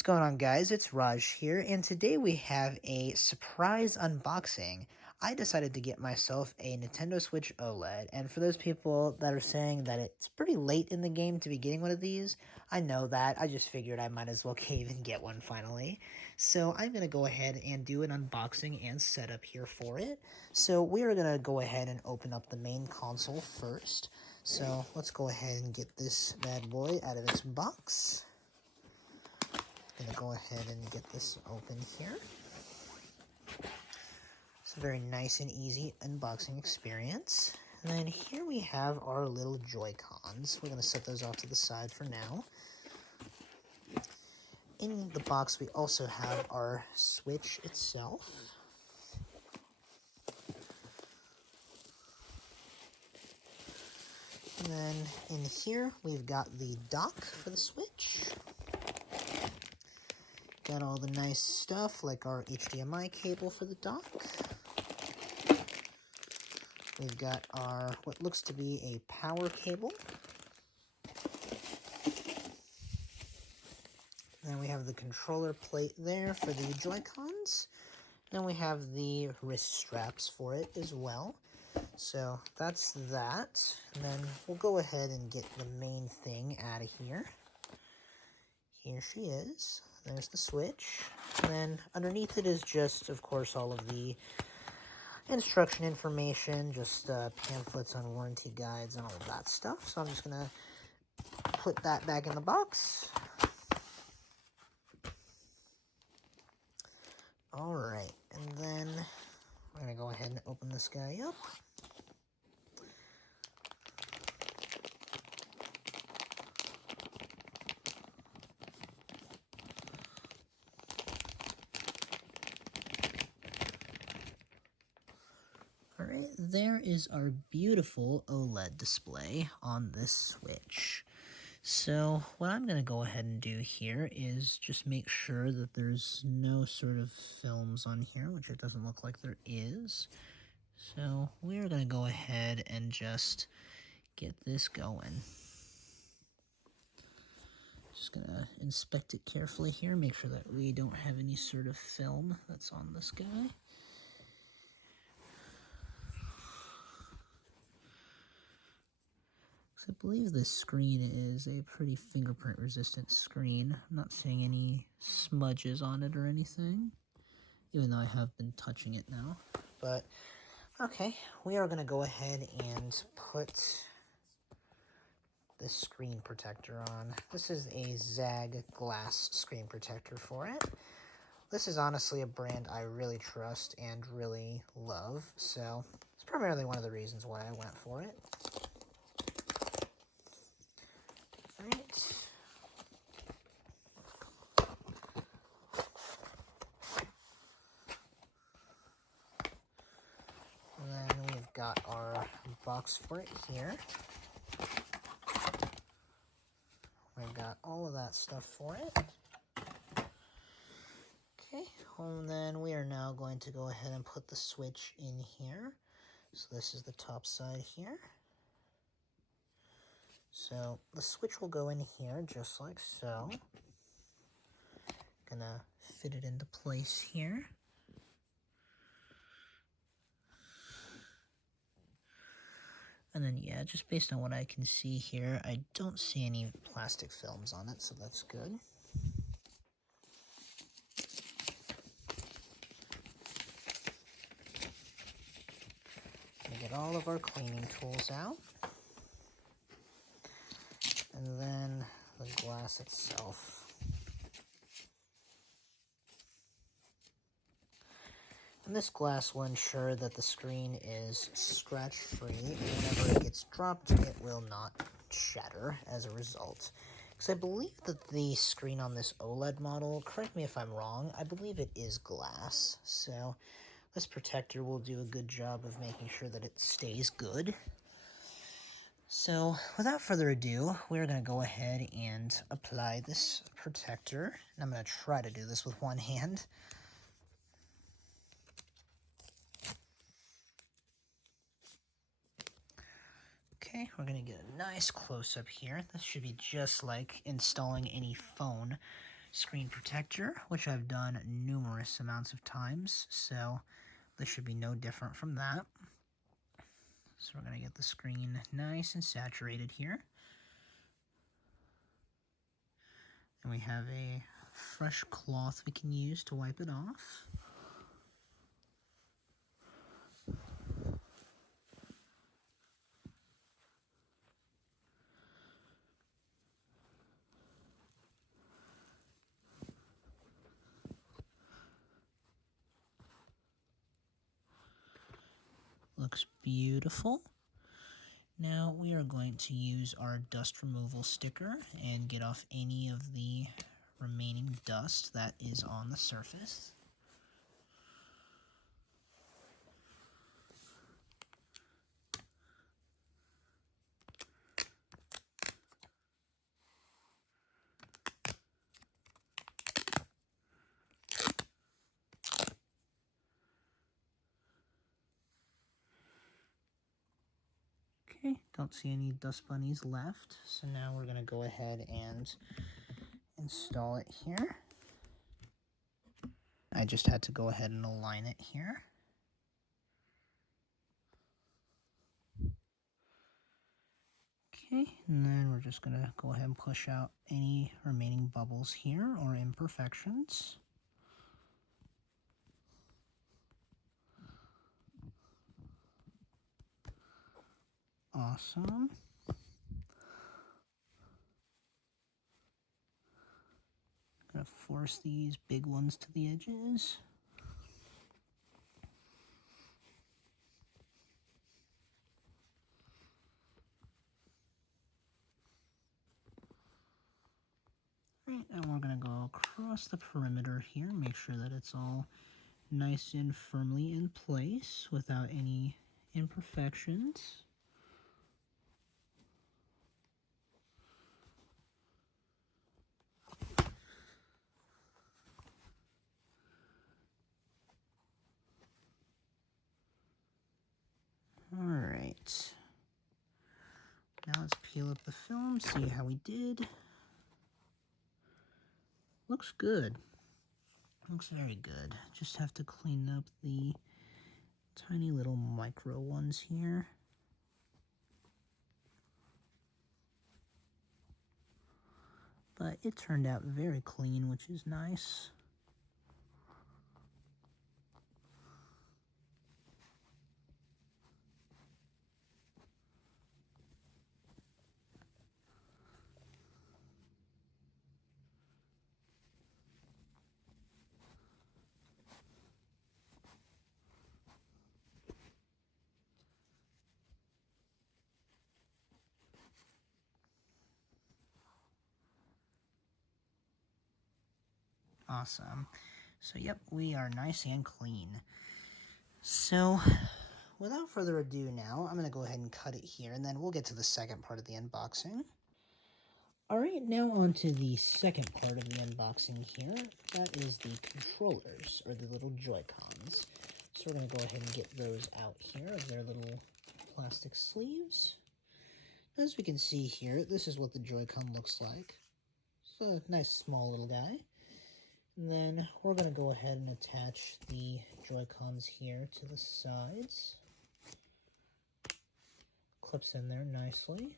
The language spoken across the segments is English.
What's going on, guys? It's Raj here, and today we have a surprise unboxing. I decided to get myself a Nintendo Switch OLED, and for those people that are saying that it's pretty late in the game to be getting one of these, I know that. I just figured I might as well cave and get one finally. So I'm going to go ahead and do an unboxing and setup here for it. So we are going to go ahead and open up the main console first. So let's go ahead and get this bad boy out of its box. Gonna go ahead and get this open here. It's a very nice and easy unboxing experience. And then here we have our little Joy-Cons. We're gonna set those off to the side for now. In the box we also have our Switch itself. And then in here we've got the dock for the Switch. Got all the nice stuff like our HDMI cable for the dock. We've got our what looks to be a power cable. Then we have the controller plate there for the Joy-Cons. Then we have the wrist straps for it as well. So that's that. And then we'll go ahead and get the main thing out of here. Here she is. There's the Switch. And then underneath it is just, of course, all of the instruction information, just pamphlets on warranty guides and all of that stuff. So I'm just going to put that back in the box. Alright, and then we're going to go ahead and open this guy up. Alright, there is our beautiful OLED display on this Switch. So what I'm going to go ahead and do here is just make sure that there's no sort of films on here, which it doesn't look like there is. So we're going to go ahead and just get this going. Just going to inspect it carefully here, make sure that we don't have any sort of film that's on this guy. I believe this screen is a pretty fingerprint resistant screen. I'm not seeing any smudges on it or anything, even though I have been touching it now. But, okay, we are going to go ahead and put this screen protector on. This is a Zag glass screen protector for it. This is honestly a brand I really trust and really love, so it's primarily one of the reasons why I went for it. Right. And then we've got our box for it here. We've got all of that stuff for it. Okay, and then we are now going to go ahead and put the Switch in here. So this is the top side here. So the Switch will go in here just like so. Gonna fit it into place here. And then yeah, just based on what I can see here, I don't see any plastic films on it, so that's good. Gonna get all of our cleaning tools out. And then the glass itself. And this glass will ensure that the screen is scratch-free, and whenever it gets dropped, it will not shatter as a result. Because I believe that the screen on this OLED model, correct me if I'm wrong, I believe it is glass. So this protector will do a good job of making sure that it stays good. So, without further ado, we're going to go ahead and apply this protector. And I'm going to try to do this with one hand. Okay, we're going to get a nice close-up here. This should be just like installing any phone screen protector, which I've done numerous amounts of times, so this should be no different from that. So we're going to get the screen nice and saturated here. And we have a fresh cloth we can use to wipe it off. Looks beautiful. Now we are going to use our dust removal sticker and get off any of the remaining dust that is on the surface. Okay, don't see any dust bunnies left, so now we're going to go ahead and install it here. I just had to go ahead and align it here. Okay, and then we're just going to go ahead and push out any remaining bubbles here or imperfections. Awesome. Gonna force these big ones to the edges. Alright, and we're gonna go across the perimeter here, make sure that it's all nice and firmly in place without any imperfections. Alright, now let's peel up the film, see how we did. Looks good. Looks very good. Just have to clean up the tiny little micro ones here. But it turned out very clean, which is nice. Awesome. So yep, we are nice and clean. So without further ado now, I'm going to go ahead and cut it here, and then we'll get to the second part of the unboxing. Alright, now on to the second part of the unboxing here. That is the controllers, or the little Joy-Cons. So we're going to go ahead and get those out here of their little plastic sleeves. As we can see here, this is what the Joy-Con looks like. It's a nice small little guy. And then we're going to go ahead and attach the Joy-Cons here to the sides. Clips in there nicely.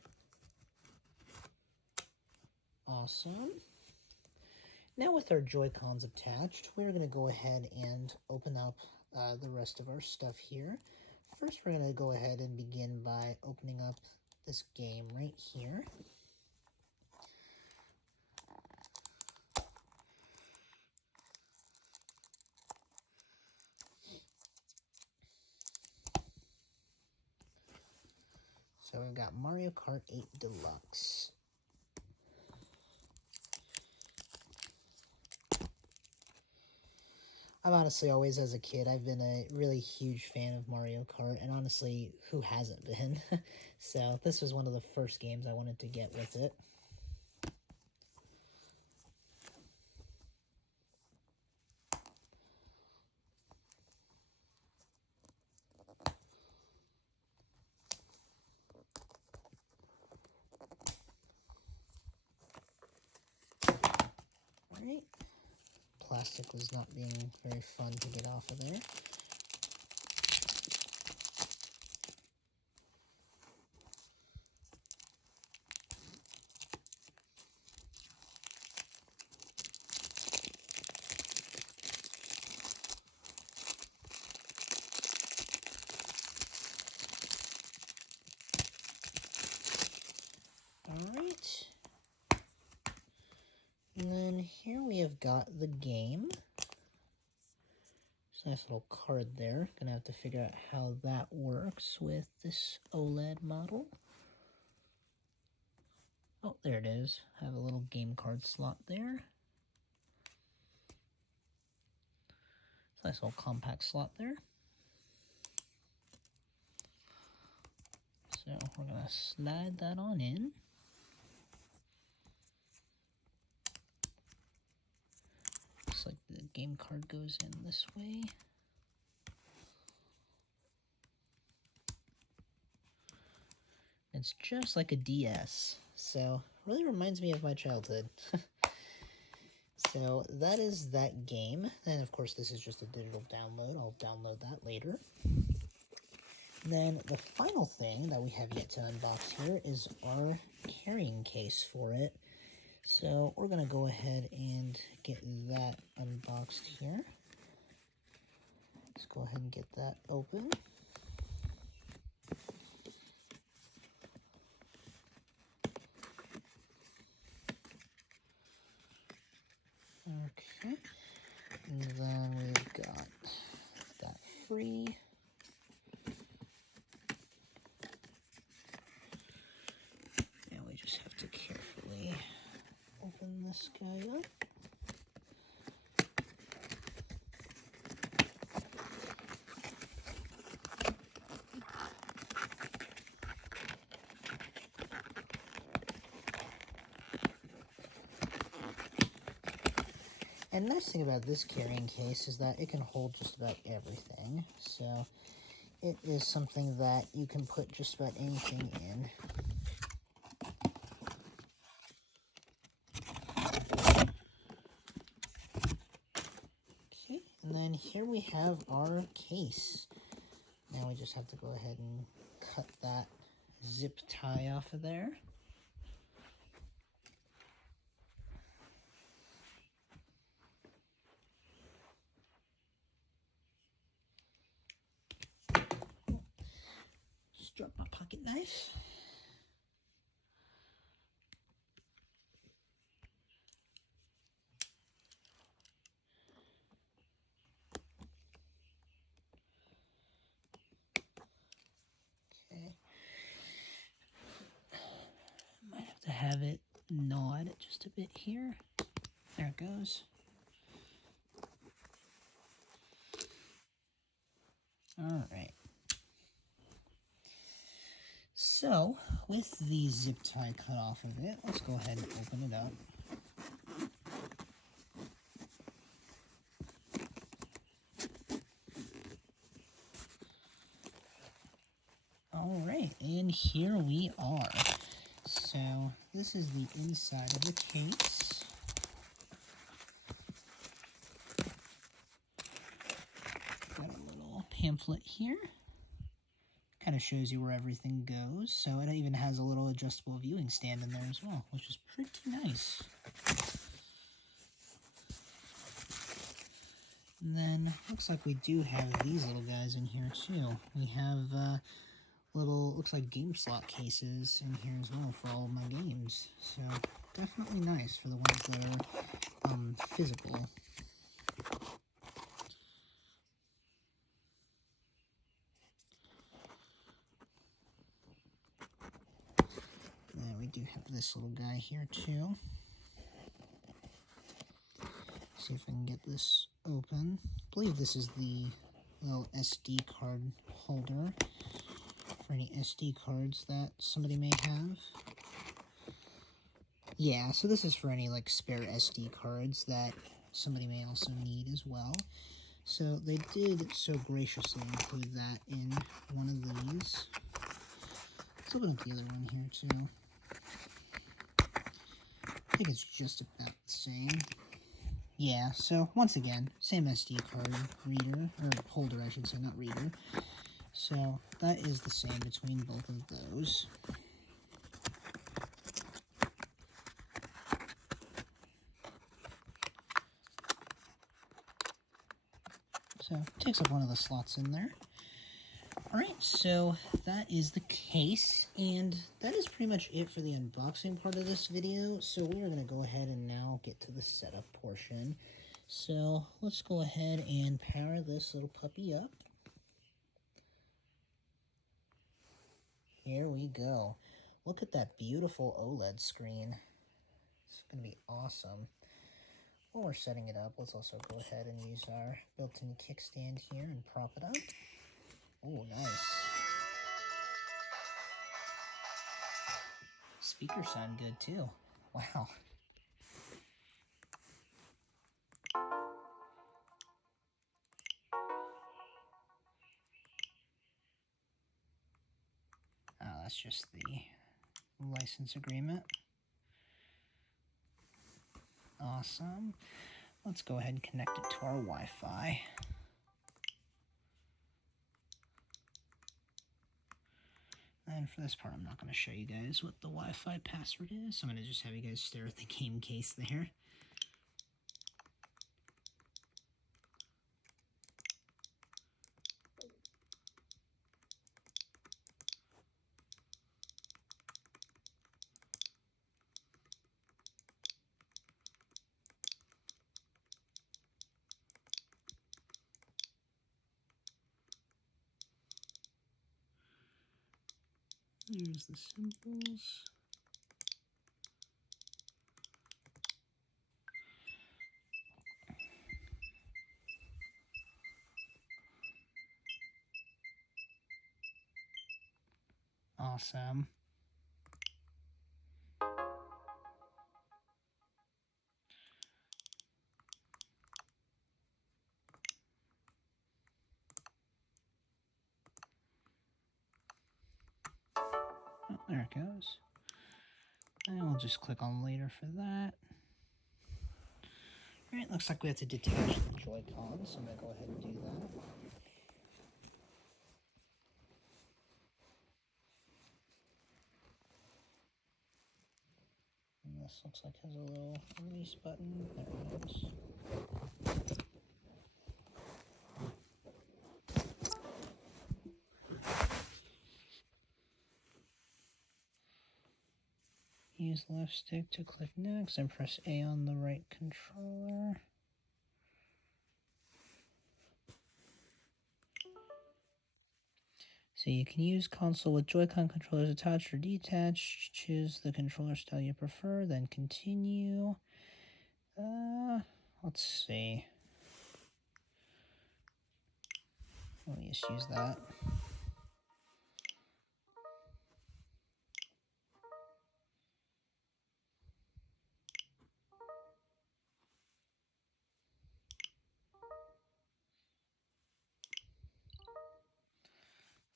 Awesome. Now with our Joy-Cons attached, we're going to go ahead and open up the rest of our stuff here. First, we're going to go ahead and begin by opening up this game right here. So we've got Mario Kart 8 Deluxe. I've honestly always, as a kid, I've been a really huge fan of Mario Kart, and honestly, who hasn't been? So this was one of the first games I wanted to get with it. Alright. Plastic was not being very fun to get off of there. Alright. And then here we have got the game. It's a nice little card there. Gonna have to figure out how that works with this OLED model. Oh, there it is. I have a little game card slot there. It's a nice little compact slot there. So we're gonna slide that on in. Looks like the game card goes in this way. It's just like a DS, so really reminds me of my childhood. So that is that game, and of course this is just a digital download. I'll download that later. Then the final thing that we have yet to unbox here is our carrying case for it. So we're going to go ahead and get that unboxed here. Let's go ahead and get that open. Okay, and then we've got that free. Now we just have to carefully open this guy up. And the nice thing about this carrying case is that it can hold just about everything. So it is something that you can put just about anything in. Okay, and then here we have our case. Now we just have to go ahead and cut that zip tie off of there. Just drop my pocket knife. Okay. Might have to have it gnawed just a bit here. There it goes. All right. So, with the zip tie cut off of it, let's go ahead and open it up. All right, and here we are. So, this is the inside of the case. Got a little pamphlet here. Kind of shows you where everything goes. So it even has a little adjustable viewing stand in there as well, which is pretty nice. And then looks like we do have these little guys in here too. We have little, looks like game slot cases in here as well for all of my games. So definitely nice for the ones that are physical. And we do have this little guy here too. See if I can get this open. I believe this is the little SD card holder for any SD cards that somebody may have. Yeah, so this is for any like spare SD cards that somebody may also need as well. So they did so graciously include that in one of these. Let's open up the other one here too. I think it's just about the same. Yeah, so once again, same SD card reader, or holder I should say, not reader. So that is the same between both of those. So it takes up one of the slots in there. Alright, so that is the case, and that is pretty much it for the unboxing part of this video. So we are going to go ahead and now get to the setup portion. So let's go ahead and power this little puppy up. Here we go. Look at that beautiful OLED screen. It's going to be awesome. While we're setting it up, let's also go ahead and use our built-in kickstand here and prop it up. Oh, nice. Speakers sound good too. Wow. Oh, that's just the license agreement. Awesome. Let's go ahead and connect it to our Wi-Fi. And for this part, I'm not going to show you guys what the Wi-Fi password is. So I'm going to just have you guys stare at the game case there. Here's the symbols. Awesome. Oh, there it goes. And we'll just click on later for that. Alright, looks like we have to detach the Joy-Con, so I'm going to go ahead and do that. And this looks like has a little release button. There it is. Use left stick to click next and press A on the right controller. So you can use console with Joy-Con controllers attached or detached. Choose the controller style you prefer, then continue. Let's see. Let me just use that.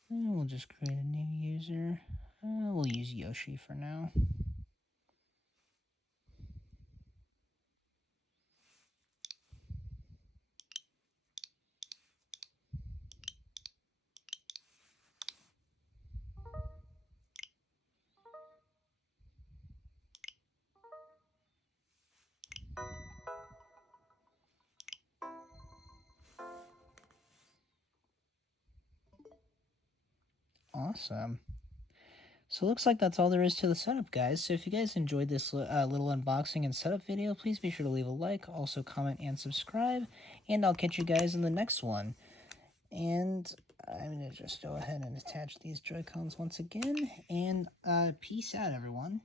And we'll just create a new user. We'll use Yoshi for now. Awesome. So it looks like that's all there is to the setup, guys. So if you guys enjoyed this little unboxing and setup video, please be sure to leave a like, also comment and subscribe, and I'll catch you guys in the next one. And I'm going to just go ahead and attach these Joy-Cons once again, and peace out, everyone.